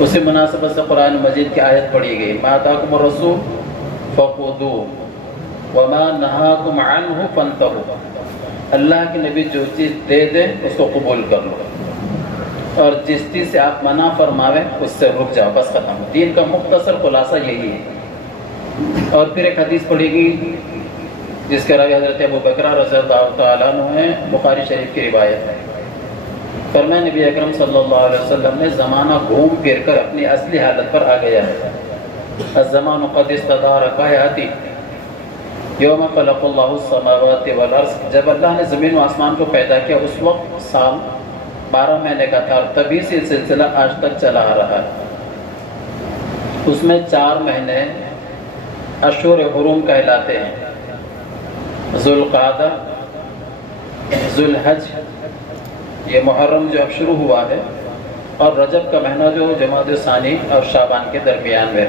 اسی مناسبت سے قرآن مجید کی آیت پڑھی گئی، ما آتاکم الرسول فخذوہ وما نہاکم عنہ فانتہوا، اللہ کے نبی جو چیز دے دیں اس کو قبول کر لو، اور جس چیز سے آپ منع فرماویں اس سے رک جاؤ، بس ختم۔ دین کا مختصر خلاصہ یہی ہے۔ اور پھر ایک حدیث پڑھی گئی جس کے راوی حضرت ابو بکر رضی اللہ تعالیٰ عنہ ہیں، بخاری شریف کی روایت ہے۔ فرمایا نبی اکرم صلی اللہ علیہ وسلم نے زمانہ گھوم پھر کر اپنی اصلی حالت پر آ گیا ہے۔ الزمان قد استدار کایاتی یوم خلق اللہ السماوات والارض، جب اللہ نے زمین و آسمان کو پیدا کیا اس وقت سال 12 مہینے کا تھا، اور تبھی سے سلسلہ آج تک چلا آ رہا ہے۔ اس میں 4 مہینے اشہر حرم کہلاتے ہیں، ذوالقعدہ، ذوالحج، یہ محرم جو اب شروع ہوا ہے، اور رجب کا مہینہ جو جمادی الثانی اور شعبان کے درمیان میں۔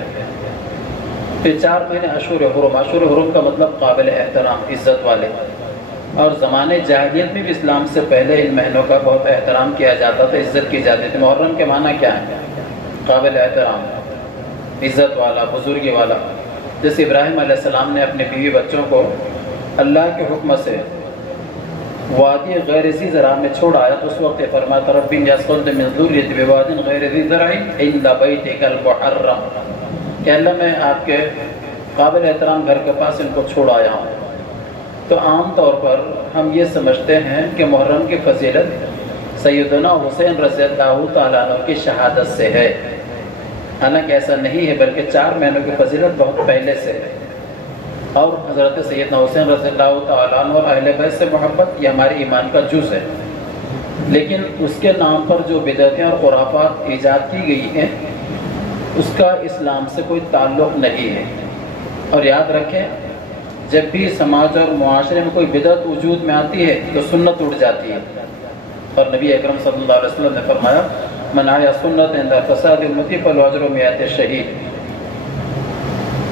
پھر 4 مہینے اشہر حرم، اشہر حرم کا مطلب قابل احترام، عزت والے، اور زمانے جاہلیت میں بھی اسلام سے پہلے ان مہینوں کا بہت احترام کیا جاتا تھا، عزت کی جاتی تھی۔ محرم کے معنی کیا ہے؟ قابل احترام، عزت والا، بزرگی والا۔ جیسے ابراہیم علیہ السلام نے اپنے بیوی بچوں کو اللہ کے حکم سے وادی غیر ذی زرع میں چھوڑ آیا تو اس وقت فرمایا رب انی اسکنت من ذریتی بواد غیر ذی زرع عند بیتک المحرم، کہ اللہ میں آپ کے قابل احترام گھر کے پاس ان کو چھوڑ آیا ہوں۔ تو عام طور پر ہم یہ سمجھتے ہیں کہ محرم کی فضیلت سیدنا حسین رضی اللہ تعالیٰ عنہ کی شہادت سے ہے، حالانکہ ایسا نہیں ہے، بلکہ 4 مہینوں کی فضیلت بہت پہلے سے ہے۔ اور حضرت سیدنا حسین رضی اللہ تعالیٰ عنہ اور اہل بیت سے محبت یہ ہمارے ایمان کا جز ہے، لیکن اس کے نام پر جو بدعتیں اور خرافات ایجاد کی گئی ہیں اس کا اسلام سے کوئی تعلق نہیں ہے۔ اور یاد رکھیں، جب بھی سماج اور معاشرے میں کوئی بدعت وجود میں آتی ہے تو سنت اٹھ جاتی ہے، اور نبی اکرم صلی اللہ علیہ وسلم نے فرمایا من احیا سنت عند فساد امتی فله اجر 100 شہید،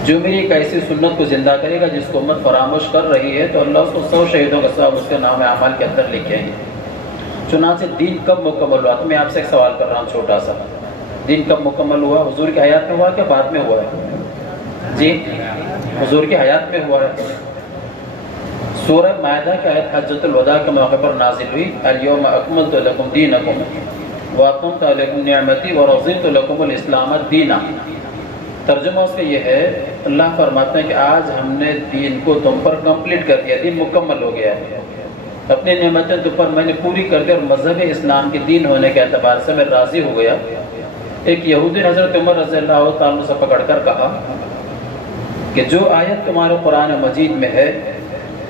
جو میری ایک ایسی سنت کو زندہ کرے گا جس کو امت فراموش کر رہی ہے تو اللہ اس کو 100 شہیدوں کا ثواب اس کے نام اعمال کے اندر لکھیں گے۔ چنانچہ دین کب مکمل ہوا؟ تو میں آپ سے ایک سوال کر رہا ہوں چھوٹا سا، دین کب مکمل ہوا؟ حضور کی حیات میں ہوا کہ بعد میں ہوا ہے؟ جی حضور کی حیات میں ہوا ہے۔ سورہ مائدہ کی آیت حجۃ الوداع کے موقع پر نازل ہوئی، الیوم اکملت لکم دینکم واتممت علیکم نعمتی ورضیت لکم الاسلام دینا۔ ترجمہ اس کا یہ ہے، اللہ فرماتے ہیں کہ آج ہم نے دین کو تم پر کمپلیٹ کر دیا، دین مکمل ہو گیا ہے، اپنی نعمتیں تم پر میں نے پوری کر دی، اور مذہب اسلام کے دین ہونے کے اعتبار سے میں راضی ہو گیا۔ ایک یہودی نے حضرت عمر رضی اللہ تعالیٰ عنہ سے پکڑ کر کہا کہ جو آیت تمہارے قرآن مجید میں ہے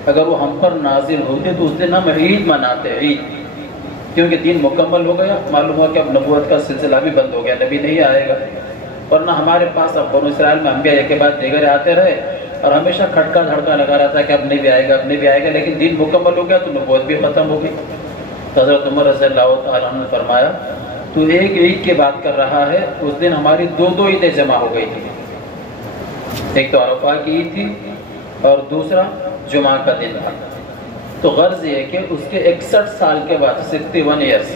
اگر وہ ہم پر نازل ہوتی تو اس دن ہم عید مناتے، عید، کیونکہ دین مکمل ہو گیا، معلوم ہوا کہ اب نبوت کا سلسلہ بھی بند ہو گیا، نبی نہیں آئے گا، ورنہ ہمارے پاس اب بنو اسرائیل میں انبیاء ایک کے بعد دیگر آتے رہے اور ہمیشہ کھٹکا دھڑکا لگا رہا تھا کہ اب نہیں بھی آئے گا، اب نہیں بھی آئے گا، لیکن دین مکمل ہو گیا تو نبوت بھی ختم ہو گئی۔ تو حضرت عمر رضی اللہ تعالیٰ عنہ نے فرمایا تو ایک عید کی بات کر رہا ہے، اس دن ہماری 2 عیدیں جمع ہو گئی تھی، ایک تو عرفہ کی عید تھی اور دوسرا جمعہ کا دن تھا۔ تو غرض یہ کہ اس کے 61 سال کے بعد 61 ایئرس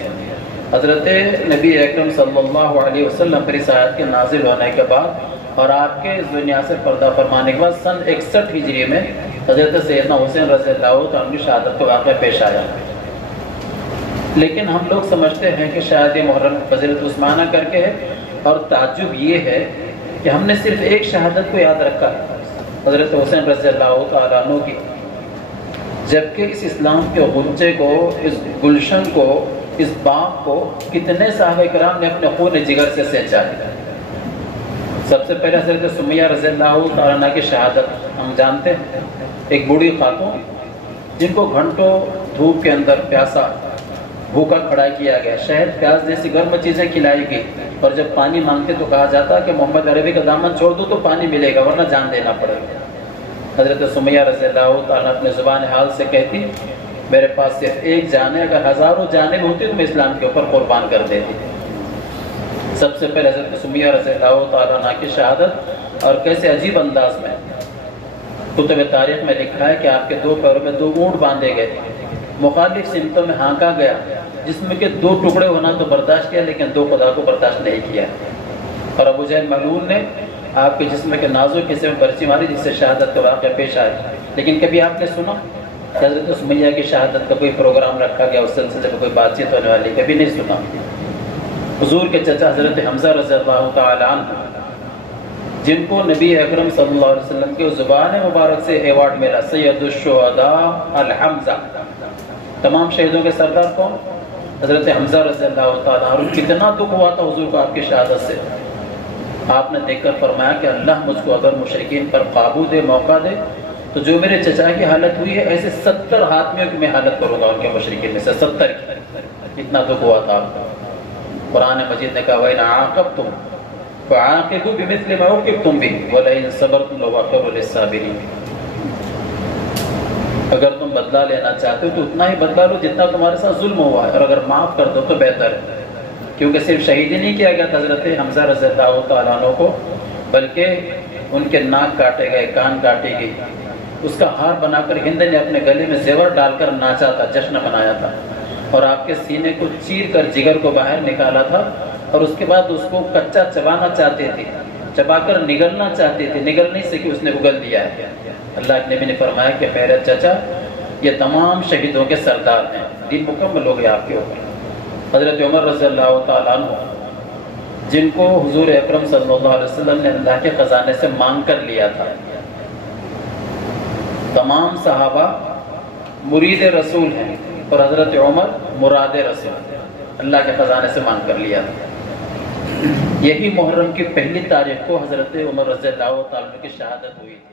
حضرت نبی اکرم صلی اللہ علیہ وسلم پر اس آیت کے نازل ہونے کے بعد اور آپ کے اس دنیا سے پردہ فرمانے کے بعد سن 61 ہجری میں حضرت سیدنا حسین رضی اللہ عنہ کی شہادت کا واقعہ پیش آیا۔ لیکن ہم لوگ سمجھتے ہیں کہ شاید یہ محرم فضیلت عثمانہ کر کے ہے، اور تعجب یہ ہے کہ ہم نے صرف ایک شہادت کو یاد رکھا ہے، حضرت حسین رضی اللہ تعالیٰ عنہ کی، جبکہ اس اسلام کے غنچے کو، اس گلشن کو، اس باغ کو کتنے صحابہ کرام نے اپنے خون جگر سے سینچا ہے۔ سب سے پہلے حضرت سمیہ رضی اللہ تعالیٰ عنہ کی شہادت ہم جانتے ہیں، ایک بوڑھی خاتون جن کو گھنٹوں دھوپ کے اندر پیاسا بھوکا کھڑا کیا گیا، شہد پیاز جیسی گرم چیزیں کھلائی گئی، اور جب پانی مانگتے تو کہا جاتا کہ محمد عربی کا دامن چھوڑ دو تو پانی ملے گا ورنہ جان دینا پڑے گا۔ حضرت سمیہ رضی اللہ تعالیٰ اپنے زبان حال سے کہتی میرے پاس صرف ایک جان ہے، اگر ہزاروں جانیں ہوتی تو میں اسلام کے اوپر قربان کر دیتی۔ سب سے پہلے حضرت سمیہ رضی اللہ تعالیٰ عنہ کی شہادت، اور کیسے عجیب انداز میں کتب تاریخ میں لکھا ہے کہ آپ کے 2 پیروں میں 2 اونٹ باندھے گئے، مخالف سمتوں میں ہانکا گیا، جس میں کہ 2 ٹکڑے ہونا تو برداشت کیا لیکن 2 خدا کو برداشت نہیں کیا۔ اور ابو جہل ملعون نے آپ کے جسم کے نازک حصے میں برچی ماری جس سے شہادت کا واقعہ پیش آیا. لیکن کبھی آپ نے سنا حضرت سمیہ کی شہادت کا کوئی پروگرام رکھا گیا، اس سلسلے میں کوئی بات چیت ہونے والی؟ کبھی نہیں سنا. حضور کے چچا حضرت حمزہ رضی اللہ تعالی عنہ، جن کو نبی اکرم صلی اللہ علیہ وسلم کے زبان مبارک سے ایوارڈ ملا، سید الشہداء الحمزہ، تمام شہیدوں کے سردار کون؟ حضرت حمزہ رضی اللہ تعالیٰ عنہ. کتنا دکھ ہوا تھا حضور کو آپ کی شہادت سے. آپ نے دیکھ کر فرمایا کہ اللہ مجھ کو اگر مشرکین پر قابو دے، موقع دے، تو جو میرے چچا کی حالت ہوئی ہے ایسے 70 حاتمیوں کی میں حالت کروں گا ان کے مشرکین میں سے 70 کی. اتنا دکھ ہوا تھا آپ کو. قرآن مجید نے کہا وَإِنْ عَاقَبْتُمْ فَعَاقِبُوا بِمِثْلِ مَا عُوقِبْتُمْ بِهِ وَلَئِنْ صَبَرْتُمْ لَهُوَ خَيْرٌ لِلصَّابِرِينَ. اگر تم بدلہ لینا چاہتے ہو تو اتنا ہی بدلہ لو جتنا تمہارے ساتھ ظلم ہوا ہے، اور اگر معاف کر دو تو بہتر ہے. کیونکہ صرف شہید ہی نہیں کیا گیا حضرت حمزہ رضی اللہ تعالیٰ عنہ کو، بلکہ ان کے ناک کاٹے گئے، کان کاٹی گئی. اس کا ہار بنا کر ہند نے اپنے گلے میں زیور ڈال کر ناچا تھا، جشن منایا تھا، اور آپ کے سینے کو چیر کر جگر کو باہر نکالا تھا، اور اس کے بعد اس کو کچا چبانا چاہتے تھے، چبا کر نگلنا چاہتے تھے، نگل نہیں سکے، اس نے اگل دیا ہے. اللہ کے نبی نے فرمایا کہ میرا چچا یہ تمام شہیدوں کے سردار ہیں، دین مکمل ہو گیا آپ کے اوپر. حضرت عمر رضی اللہ تعالیٰ عنہ، جن کو حضور اکرم صلی اللہ علیہ وسلم نے اللہ کے خزانے سے مانگ کر لیا تھا. تمام صحابہ مرید رسول ہیں اور حضرت عمر مراد رسول، اللہ کے خزانے سے مانگ کر لیا تھا. یہی محرم کی پہلی تاریخ کو حضرت عمر رضی اللہ تعالیٰ عنہ کی شہادت ہوئی تھی.